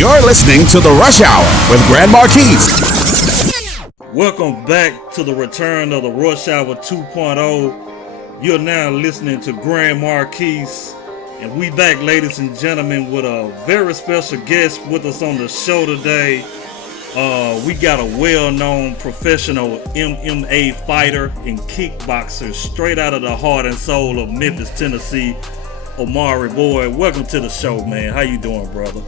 You're listening to The Rush Hour with Grand Marquis. Welcome back to the return of the Rush Hour 2.0. You're now listening to Grand Marquis. And we back, ladies and gentlemen, with a very special guest with us on the show today. We got a well-known professional MMA fighter and kickboxer straight out of the heart and soul of Memphis, Tennessee, Omari. Boy, welcome to the show, man. How you doing, brother?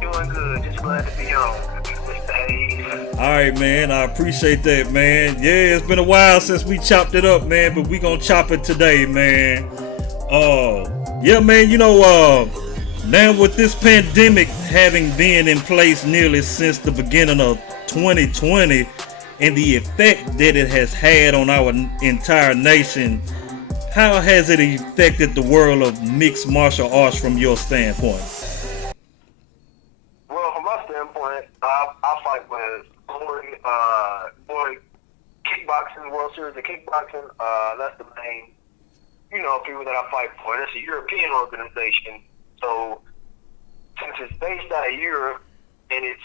Doing good. Just glad to be on, Mr. Hayes. All right, man. I appreciate that, man. Yeah, it's been a while since we chopped it up, man, but we gonna chop it today, man. Yeah, man. Now with this pandemic having been in place nearly since the beginning of 2020 and the effect that it has had on our entire nation, how has it affected the world of mixed martial arts from your standpoint? Well, from my standpoint, I fight with Glory Kickboxing World Series of Kickboxing. That's the main, people that I fight for. It's a European organization. So, since it's based out of Europe and it's,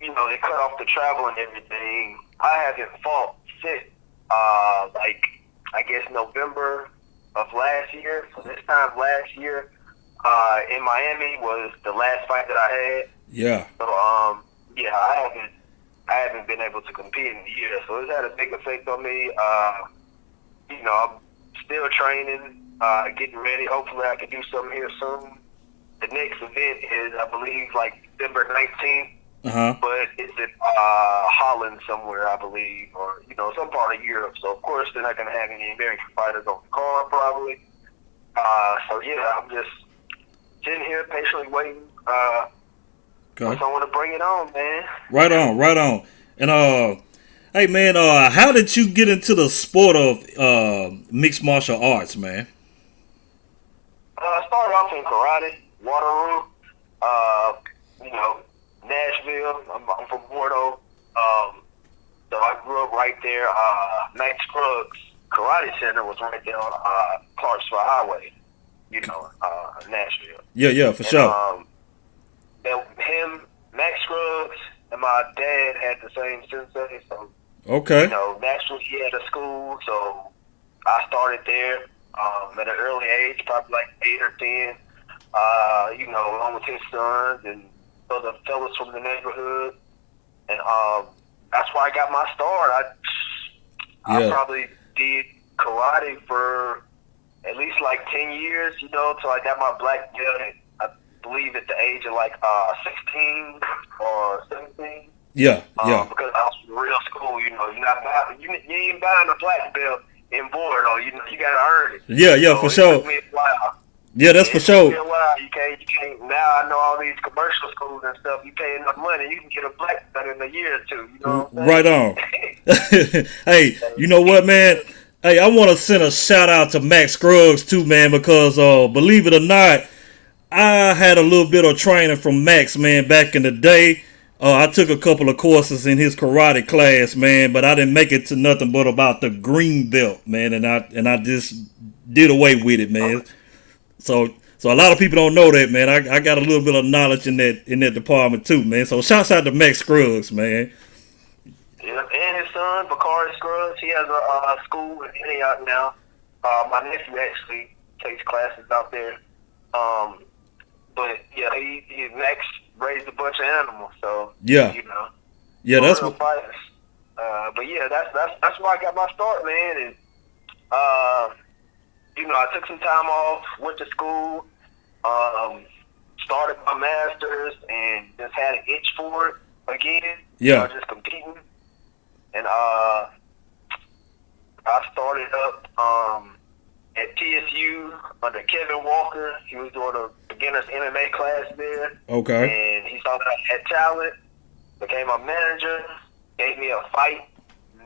it cut off the travel and everything, I haven't fought since, November of last year. So this time last year, in Miami was the last fight that I had. Yeah. So, I haven't been able to compete in a year. So it's had a big effect on me. I'm still training, getting ready. Hopefully I can do something here soon. The next event is, I believe, December 19th, but it's in Holland somewhere, I believe, or, some part of Europe. So, of course, they're not going to have any American fighters on the card, probably. I'm just sitting here patiently waiting for someone to bring it on, man. Right on. And, hey, man, how did you get into the sport of mixed martial arts, man? I started off in karate. Waterloo, Nashville. I'm from Bordeaux. So I grew up right there. Max Scruggs Karate Center was right there on Clarksville Highway, Nashville. Yeah, for sure. Him, Max Scruggs, and my dad had the same sensei. So, okay. Naturally he had a school, so I started there at an early age, probably 8 or 10. Along with his sons and other fellas from the neighborhood. And that's where I got my start. I probably did karate for at least 10 years, till I got my black belt at, I believe, at the age of 16 or 17. Yeah. Because I was in real school, you ain't buying a black belt in Bordeaux, you got to earn it. Yeah, so for sure. Took me a while. Yeah, that's for sure. You can't. Now I know all these commercial schools and stuff. You pay enough money, you can get a black belt in a year or two. You know what I'm saying? Right on. Hey, you know what, man? Hey, I want to send a shout out to Max Scruggs too, man, because believe it or not, I had a little bit of training from Max, man, back in the day. I took a couple of courses in his karate class, man, but I didn't make it to nothing but about the green belt, man, and I just did away with it, man. So a lot of people don't know that, man. I got a little bit of knowledge in that department too, man. So shouts out to Max Scruggs, man. Yeah, and his son, Bakari Scruggs, he has a school in Antioch now. My nephew actually takes classes out there. But yeah, he Max raised a bunch of animals, so yeah, yeah, that's what fighters. But yeah, that's where I got my start, man. And I took some time off, went to school, started my master's, and just had an itch for it again. Yeah, just competing, and I started up at TSU under Kevin Walker. He was doing a beginner's MMA class there. Okay. And he saw that I had talent, became my manager, gave me a fight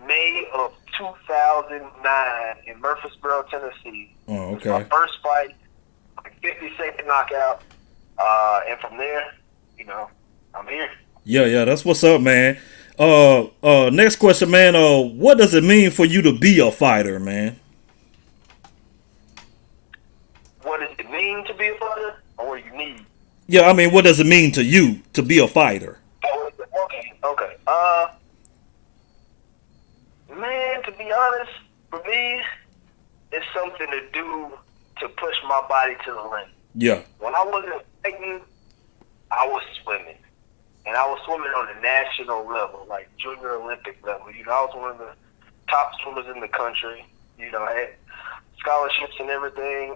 May of 2009 in Murfreesboro, Tennessee. Oh, okay. It was my first fight, 50-second knockout. And from there, I'm here. Yeah, that's what's up, man. Next question, man. What does it mean for you to be a fighter, man? What does it mean to be a fighter, or what do you need? Yeah, I mean, what does it mean to you to be a fighter? Oh, okay, okay. Man, to be honest, for me, it's something to do to push my body to the limit. Yeah. When I wasn't fighting, I was swimming. And I was swimming on the national level, like junior Olympic level. You know, I was one of the top swimmers in the country. You know, I had scholarships and everything.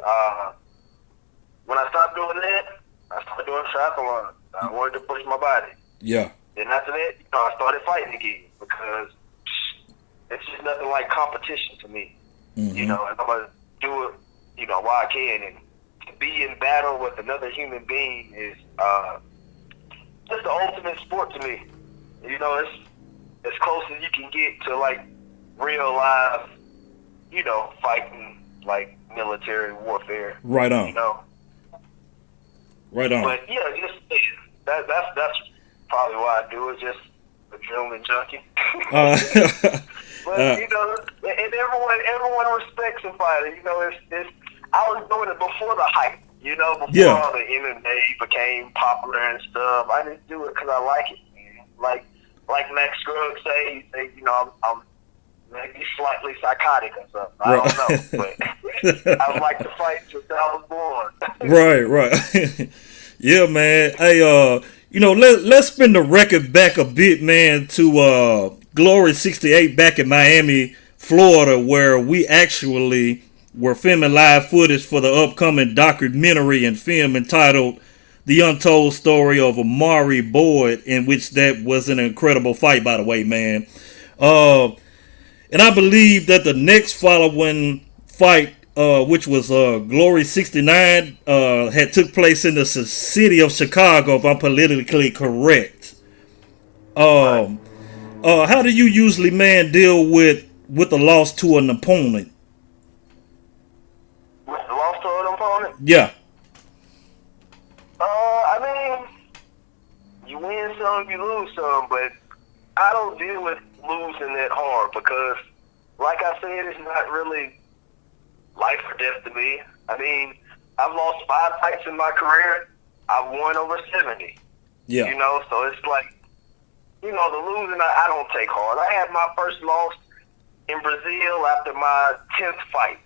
When I stopped doing that, I started doing triathlon. I wanted to push my body. Yeah. Then after that, you know, I started fighting again because it's just nothing like competition to me. Mm-hmm. You know, and I'm gonna do it, you know, while I can. And to be in battle with another human being is just the ultimate sport to me. You know, it's as close as you can get to like real life, you know, fighting like military warfare. Right on. You know. Right on. But yeah, just that's probably why I do it. Just adrenaline junkie. But you know, and everyone respects a fighter. You know, it's I was doing it before the hype. You know, before all the MMA became popular and stuff. I just do it because I like it, man. Like Max Scruggs say, you know, I'm maybe slightly psychotic or something. I don't know, but I like to fight since I was born. Right. Yeah, man. Hey, you know, let's spin the record back a bit, man, to Glory 68 back in Miami, Florida, where we actually were filming live footage for the upcoming documentary and film entitled The Untold Story of Omari Boyd, in which that was an incredible fight, by the way, man. And I believe that the next following fight, which was Glory 69, had took place in the city of Chicago, if I'm politically correct. How do you usually, man, deal with the loss to an opponent? With the loss to an opponent? Yeah. I mean, you win some, you lose some, but I don't deal with losing that hard because, like I said, it's not really life or death to me. I mean, I've lost 5 fights in my career. I've won over 70. Yeah. You know, so it's like, you know, the losing I don't take hard. I had my first loss in Brazil after my 10th fight.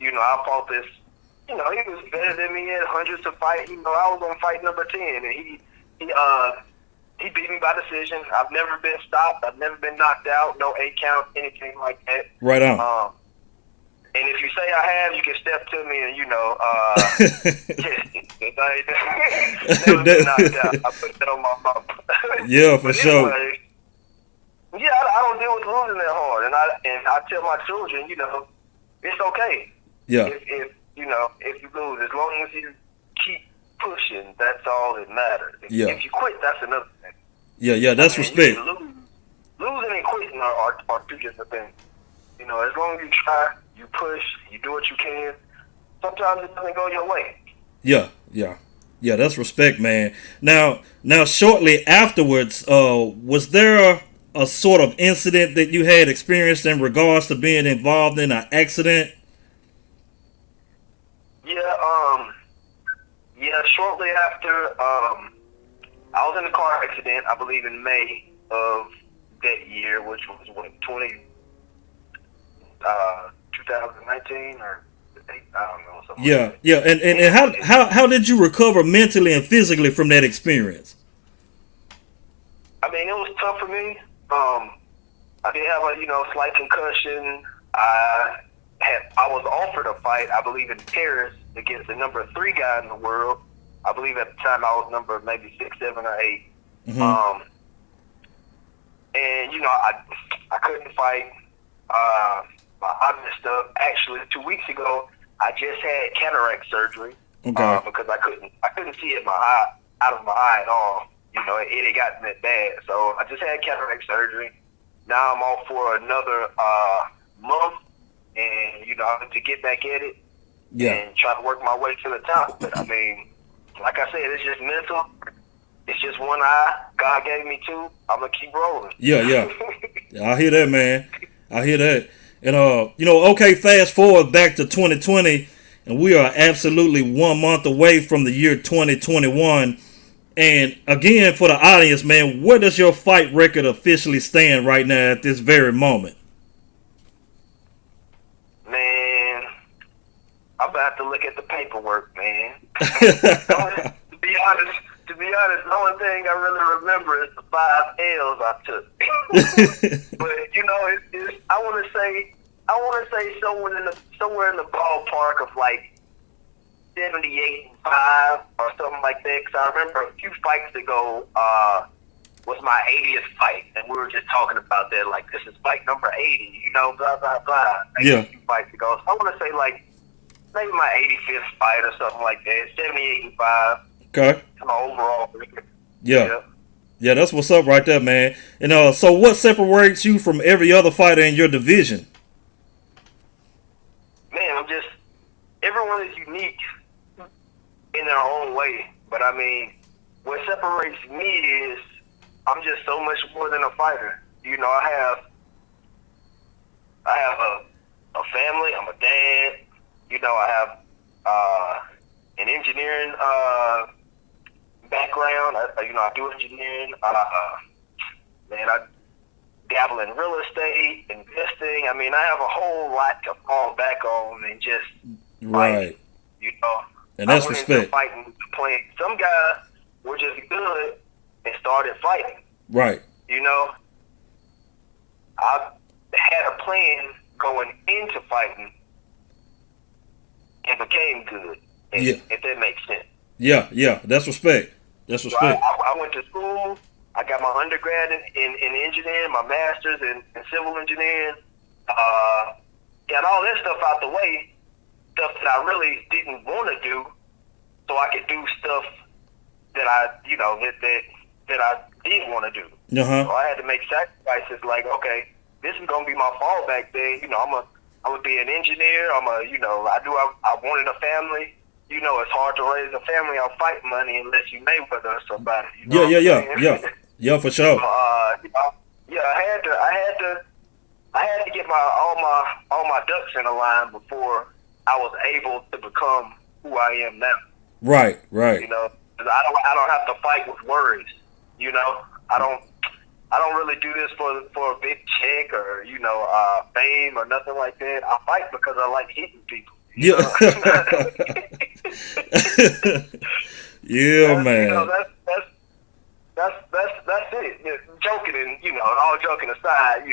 You know, I fought this, you know, he was better than me in hundreds of fights. You know, I was on fight number 10, and he beat me by decision. I've never been stopped. I've never been knocked out. No 8 count, anything like that. Right on. And if you say I have, you can step to me and, you know, never been knocked out. I put that on my mouth. Yeah, for sure. Anyway, yeah, I don't deal with losing that hard. And I tell my children, you know, it's okay. Yeah. If you know, if you lose, as long as you keep pushing, that's all that matters. If you quit, that's another thing. Yeah, that's respect. Losing and quitting are 2 different things. You know, as long as you try, you push, you do what you can, sometimes it doesn't go your way. Yeah, that's respect, man. Now, shortly afterwards, was there a sort of incident that you had experienced in regards to being involved in an accident? Yeah, shortly after, I was in a car accident, I believe in May of that year, which was, 2019 or I don't know. Something like that. Yeah. And how did you recover mentally and physically from that experience? I mean, it was tough for me. I did have a, slight concussion. I was offered a fight, I believe, in Paris against the number 3 guy in the world. I believe at the time I was number maybe 6, 7, or 8. Mm-hmm. And, I couldn't fight. I messed up. Actually, 2 weeks ago, I just had cataract surgery. Okay. Because I couldn't see it out of my eye at all. It had gotten that bad. So I just had cataract surgery. Now I'm off for another month, and to get back at it and try to work my way to the top. But I mean, like I said, it's just mental. It's just one eye. God gave me 2. I'm gonna keep rolling. Yeah. I hear that, man. I hear that. And okay, fast forward back to 2020, and we are absolutely 1 month away from the year 2021. And again, for the audience, man, where does your fight record officially stand right now at this very moment? Man, I'm about to look at the paperwork, man. To be honest, the only thing I really remember is the 5 L's I took. But you know, I want to say somewhere in the ballpark of like 78-5 or something like that. Because I remember a few fights ago was my 80th fight, and we were just talking about that. Like, this is fight number 80, you know, blah blah blah. Like, yeah. A few fights ago, so I want to say like maybe my 85th fight or something like that. 78-5. Okay. My overall record. Yeah. Yeah, that's what's up right there, man. And so what separates you from every other fighter in your division? Man, everyone is unique in their own way. But I mean, what separates me is I'm just so much more than a fighter. You know, I have a family. I'm a dad. You know, I have an engineering background. I do engineering. Man, I dabble in real estate, investing. I mean, I have a whole lot to fall back on and just right. Fight, you know. And that's I went respect. Into fighting, playing. Some guys were just good and started fighting. Right. You know, I had a plan going into fighting and became good. If that makes sense. Yeah, that's respect. That's respect. So I went to school. I got my undergrad in engineering, my master's in civil engineering, got all that stuff out the way, stuff that I really didn't want to do, so I could do stuff that I did want to do. Uh-huh. So I had to make sacrifices. Like, okay, this is gonna be my fallback thing. You know, I'm gonna be an engineer. I wanted a family. You know, it's hard to raise a family on fight money unless you Mayweather or somebody. You know Yeah, for sure. I had to get all my ducks in a line before I was able to become who I am now. Right. You know, 'cause I don't have to fight with worries. You know, I don't really do this for a big check or fame or nothing like that. I fight because I like hitting people. Yeah. Yeah, man. You know, that's it. Joking and all joking aside,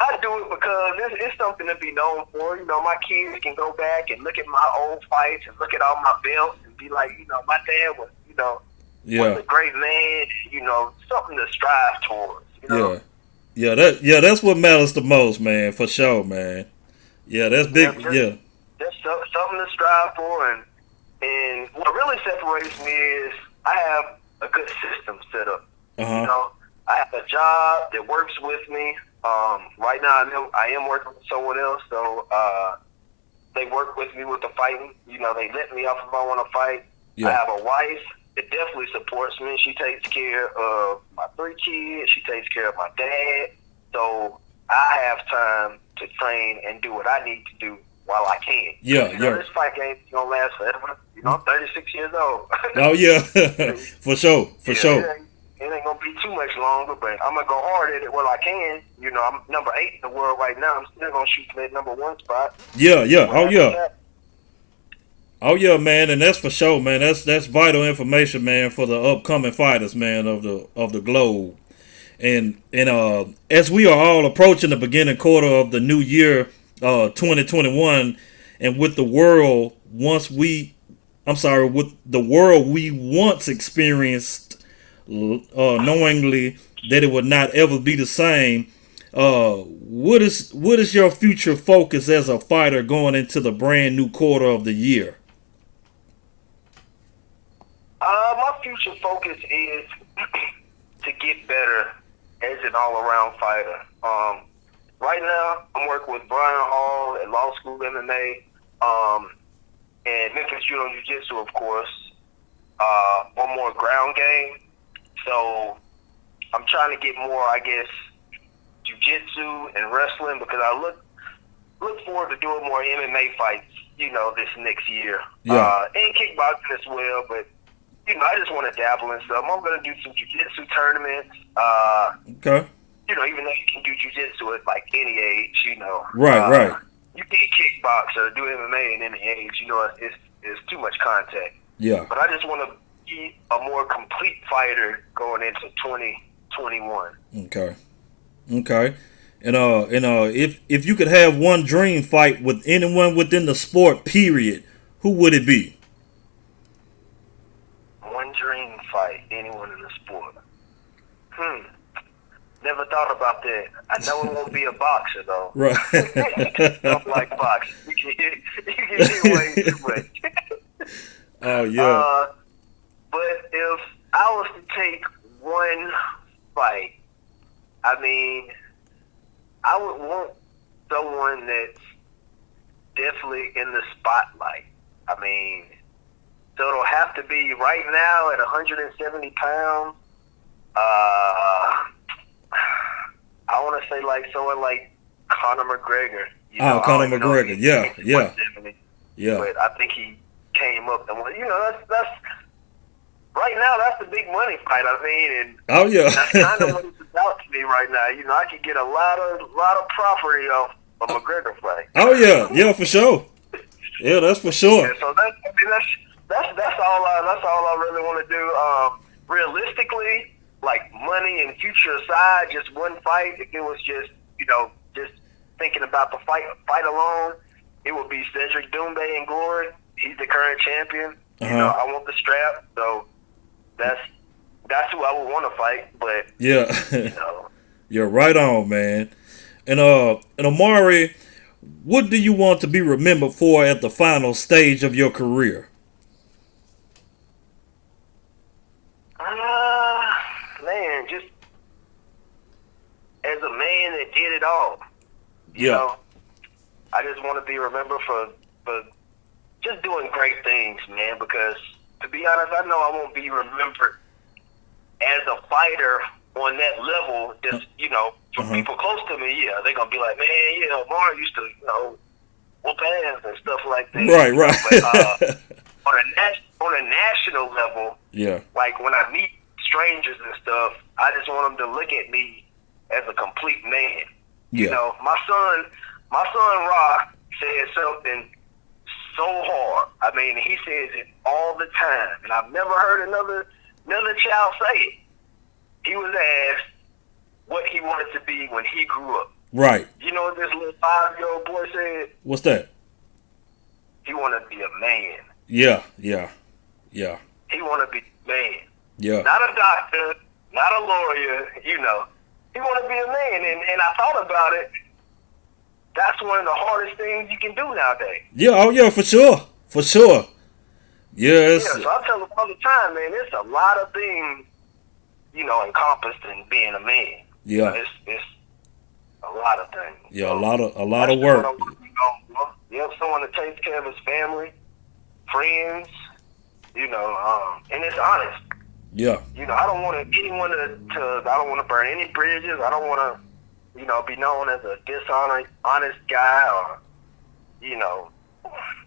I do it because it's something to be known for. You know, my kids can go back and look at my old fights and look at all my belts and be like, my dad was, was a great man. Something to strive towards. You know? That's what matters the most, man. For sure, man. Yeah, that's big. That's something to strive for, and what really separates me is I have a good system set up. Uh-huh. I have a job that works with me. Right now, I am working with someone else, so they work with me with the fighting. They let me off if I want to fight. Yeah. I have a wife that definitely supports me. She takes care of my 3 kids. She takes care of my dad. So I have time to train and do what I need to do while I can. This fight game is going to last forever. I'm 36 years old. Oh, yeah. For sure. It ain't going to be too much longer, but I'm going to go hard at it while I can. I'm number 8 in the world right now. I'm still going to shoot for that number 1 spot. Yeah. Oh, yeah, man. And that's for sure, man. That's vital information, man, for the upcoming fighters, man, of the globe. And as we are all approaching the beginning quarter of the new year, 2021, and with the world we once experienced, knowingly that it would not ever be the same. What is your future focus as a fighter going into the brand new quarter of the year? My future focus is to get better as an all-around fighter. Right now, I'm working with Brian Hall at Law School MMA, and Memphis Judo Jiu-Jitsu, of course. One more ground game. So I'm trying to get more, I guess, jiu-jitsu and wrestling because I look forward to doing more MMA fights, this next year. Yeah. And kickboxing as well, but, I just want to dabble in some. I'm going to do some jiu-jitsu tournaments. Okay. You know, even though you can do jiu-jitsu at like any age, you know. Right. You can't kickbox or do MMA at any age. You know, it's too much contact. Yeah. But I just want to be a more complete fighter going into 2021. Okay. And if you could have one dream fight with anyone within the sport, period, who would it be? One dream fight, anyone in the sport. Never thought about that. I know it won't be a boxer though. Right. Don't like boxing. You can get way too much. Oh yeah. But if I was to take one fight, I mean, I would want someone that's definitely in the spotlight. I mean, so it'll have to be right now at 170 pounds. I want to say like someone like Conor McGregor. You know, Conor McGregor. Yeah. But I think he came up and that's right now that's the big money fight. I mean, and that's kind of what it's about to me right now. You know, I could get a lot of property off a McGregor fight. Oh yeah, for sure. Yeah, that's for sure. Yeah, so that's all I really want to do. Realistically, like money and future aside, just one fight. If it was just just thinking about the fight alone, it would be Cedric Doumbé in glory. He's the current champion. You know, I want the strap, so that's who I would want to fight. But yeah, you're right on, man. And Omari, what do you want to be remembered for at the final stage of your career? Man, just as a man that did it all. You know, I just want to be remembered for just doing great things, man, because to be honest, I know I won't be remembered as a fighter on that level. Just, for people close to me, they're going to be like, man, Omar used to, whoop ass and stuff like that. Right. But on a national level, like when I meet strangers and stuff, I just want them to look at me as a complete man. You know, my son Rock said something so hard. I mean, he says it all the time, and I've never heard another child say it. He was asked what he wanted to be when he grew up. Right. You know what this little 5-year-old boy said? What's that? He wanted to be a man. Yeah. He wanted to be a man. Yeah. Not a doctor, not a lawyer, He wanted to be a man, and I thought about it. That's one of the hardest things you can do nowadays. Yeah, for sure. Yes. Yeah, so I tell them all the time, man, it's a lot of things, encompassed in being a man. Yeah. It's a lot of things. Yeah, a lot of work. Someone that takes care of his family, friends, and it's honest. Yeah. I don't want anyone to I don't want to burn any bridges. I don't want to, be known as a dishonest guy or,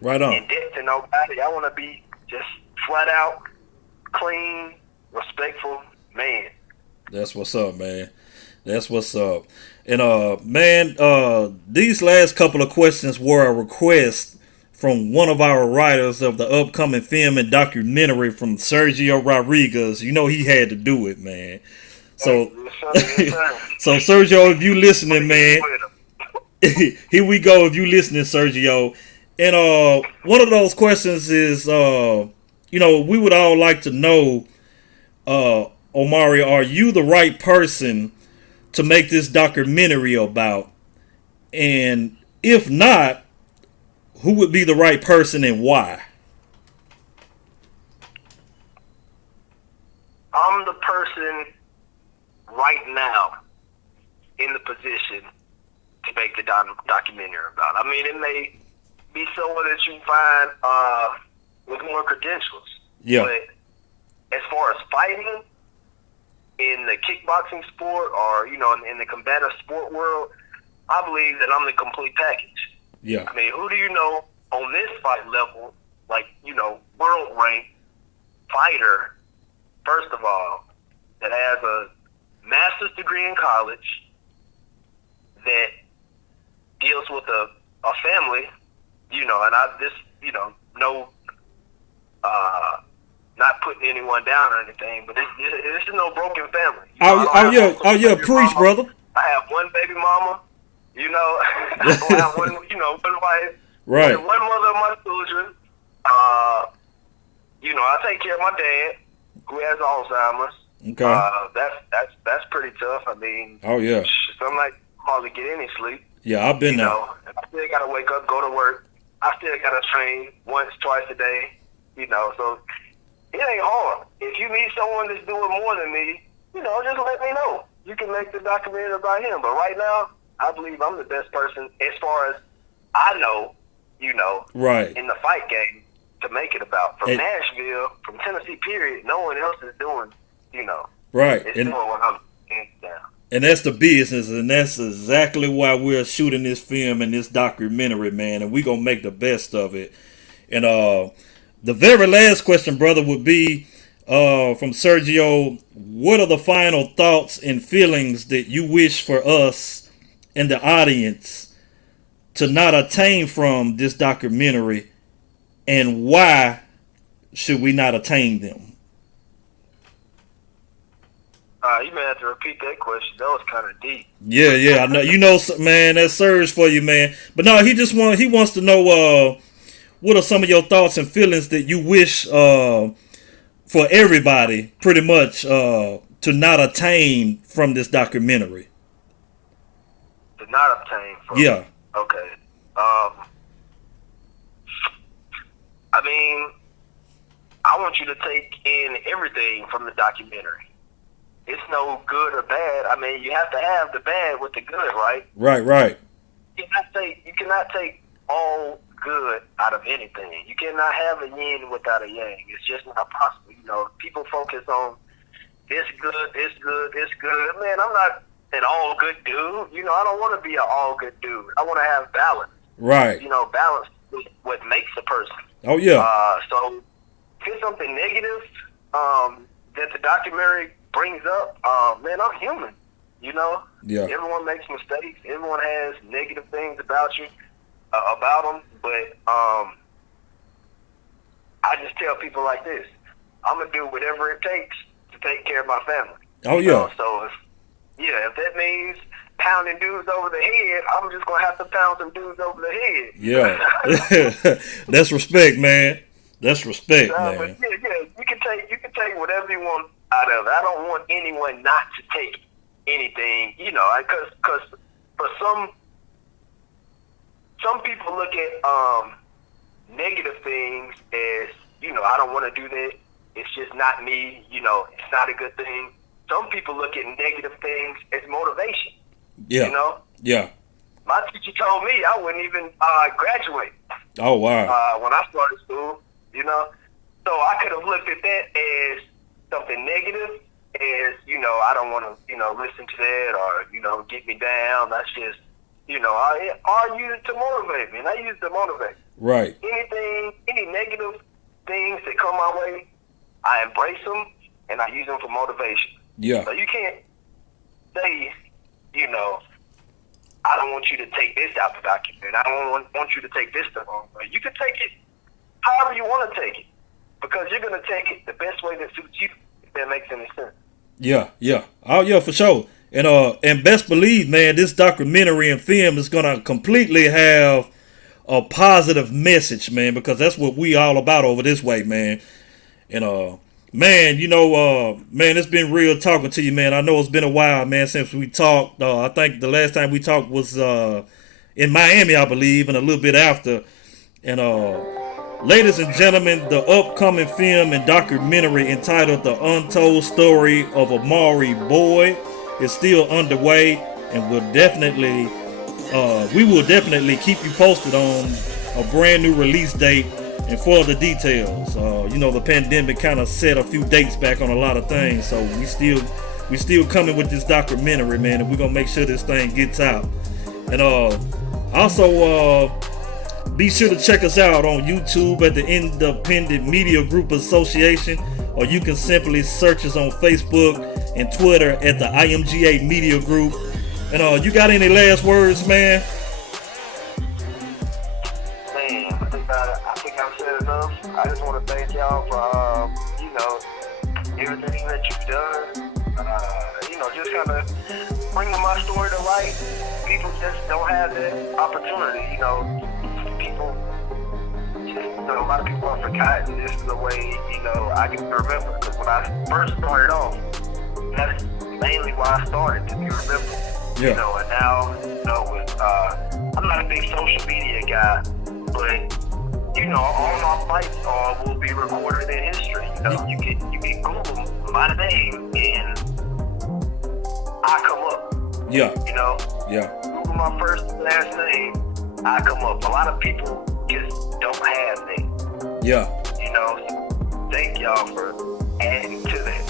right on. in debt to nobody. I want to be just flat out, clean, respectful man. That's what's up, man. That's what's up. And man, these last couple of questions were a request from one of our writers of the upcoming film and documentary from Sergio Rodriguez. You know he had to do it, man. So, so Sergio, if you listening, man, here we go. If you listening, Sergio, and one of those questions is, we would all like to know, Omari, are you the right person to make this documentary about? And if not, who would be the right person and why? I'm the person right now in the position to make the documentary about. I mean, it may be someone that you find with more credentials. Yeah. But as far as fighting in the kickboxing sport or, in the combative sport world, I believe that I'm the complete package. Yeah. I mean, who do you know on this fight level, like, world ranked fighter first of all, that has a master's degree in college, that deals with a family, and I just, no, not putting anyone down or anything, but it's no broken family. Yeah, preach, brother. I have one baby mama, I have one wife, right, one mother of my children. I take care of my dad, who has Alzheimer's. Okay. That's pretty tough. I mean, some nights hardly get any sleep. Yeah, I've been there. I still gotta wake up, go to work. I still gotta train once, twice a day. So it ain't hard. If you need someone that's doing more than me, just let me know. You can make the documentary about him. But right now, I believe I'm the best person as far as I know, right, in the fight game to make it about. From Nashville, from Tennessee, period, no one else is doing, right. It's doing what I'm down. And that's the business, and that's exactly why we're shooting this film and this documentary, man, and we're going to make the best of it. And the very last question, brother, would be from Sergio, what are the final thoughts and feelings that you wish for us and the audience to not attain from this documentary, and why should we not attain them? You may have to repeat that question. That was kind of deep. Yeah, I know. Man, that's Serge for you, man. But no, he wants to know what are some of your thoughts and feelings that you wish for everybody, pretty much, to not attain from this documentary. To not obtain from. Yeah. Okay. I mean, I want you to take in everything from the documentary. It's no good or bad. I mean, you have to have the bad with the good, right? Right. You cannot take all good out of anything. You cannot have a yin without a yang. It's just not possible. People focus on this good. Man, I'm not an all good dude. I don't want to be an all good dude. I want to have balance. Right. Balance is what makes a person. Oh yeah. So if it's something negative that the documentary brings up, man, I'm human. Yeah. Everyone makes mistakes. Everyone has negative things about you, about them. But I just tell people like this: I'm gonna do whatever it takes to take care of my family. Oh yeah. So if that means pounding dudes over the head, I'm just gonna have to pound some dudes over the head. Yeah. That's respect, man. That's respect, man. But yeah, you can take whatever you want out of it. I don't want anyone not to take anything, because for some people look at negative things as, I don't want to do that. It's just not me. It's not a good thing. Some people look at negative things as motivation. Yeah. Yeah. My teacher told me I wouldn't even graduate. Oh wow. When I started school, so I could have looked at that as something negative, as I don't want to listen to that, or get me down. That's just I use it to motivate me, and I use it to motivate. Right. Any negative things that come my way, I embrace them and I use them for motivation. Yeah. So you can't say, I don't want you to take this out the document. I don't want you to take this the wrong way. You can take it however you want to take it, because you're going to take it the best way that suits you, if that makes any sense. Yeah. Oh, yeah, for sure. And best believe, man, this documentary and film is going to completely have a positive message, man, because that's what we all about over this way, man. And, man, man, it's been real talking to you, man. I know it's been a while, man, since we talked. I think the last time we talked was in Miami, I believe, and a little bit after. And, ladies and gentlemen, the upcoming film and documentary entitled The Untold Story of Omari Boyd is still underway, and we will definitely keep you posted on a brand new release date and further details. The pandemic kind of set a few dates back on a lot of things, so we still coming with this documentary, man, and we're gonna make sure this thing gets out. And also be sure to check us out on YouTube at the Independent Media Group Association, or you can simply search us on Facebook and Twitter at the IMGA Media Group. And you got any last words, man? Man, I think I've said enough. I just want to thank y'all for everything that you've done. Just kind of bringing my story to light. People just don't have that opportunity. People a lot of people have forgotten this is the way, I can remember. Because when I first started off, that's mainly why I started, to be remembered. Yeah. And now, I'm not a big social media guy, but, all my fights will be recorded in history. You can Google my name and I come up. Yeah. Yeah. Google my first and last name, I come up. A lot of people just don't have that. Yeah. Thank y'all for adding to that.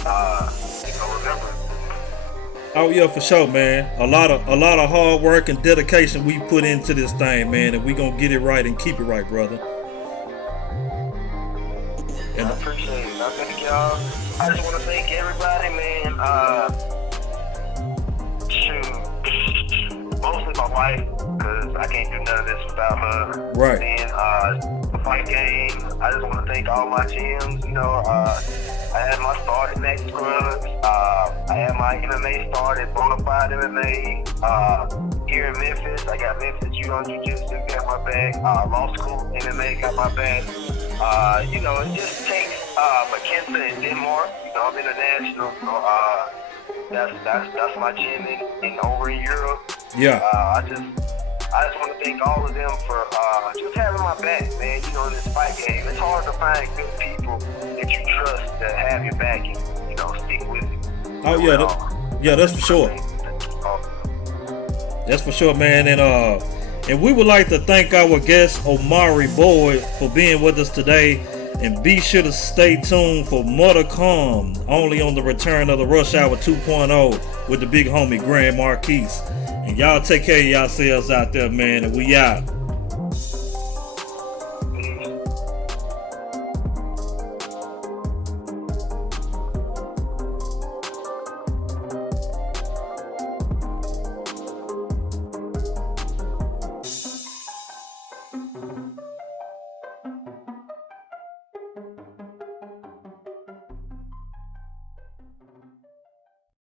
Remember. Oh yeah, for sure, man. A lot of hard work and dedication we put into this thing, man, and we gonna get it right and keep it right, brother. And I appreciate it. I thank y'all. I just want to thank everybody, man. Mostly my wife, because I can't do none of this without her. Right. And the fight game, I just want to thank all my gyms. I had my start at Max Scruggs. I had my MMA start at Bonafide MMA. Here in Memphis, I got Memphis Jiu-Jitsu, got my back. Law school MMA got my back. It just takes McKenna in Denmark. I'm international. That's my gym in over in Europe. Yeah. I just want to thank all of them for just having my back, man. In this fight game, it's hard to find good people that you trust to have your back and stick with you. Oh yeah, that's for sure. That's for sure, man. And we would like to thank our guest Omari Boyd for being with us today. And be sure to stay tuned for more to come, only on the return of the Rush Hour 2.0 with the big homie Grand Marquis. And y'all take care of yourselves out there, man, and we out.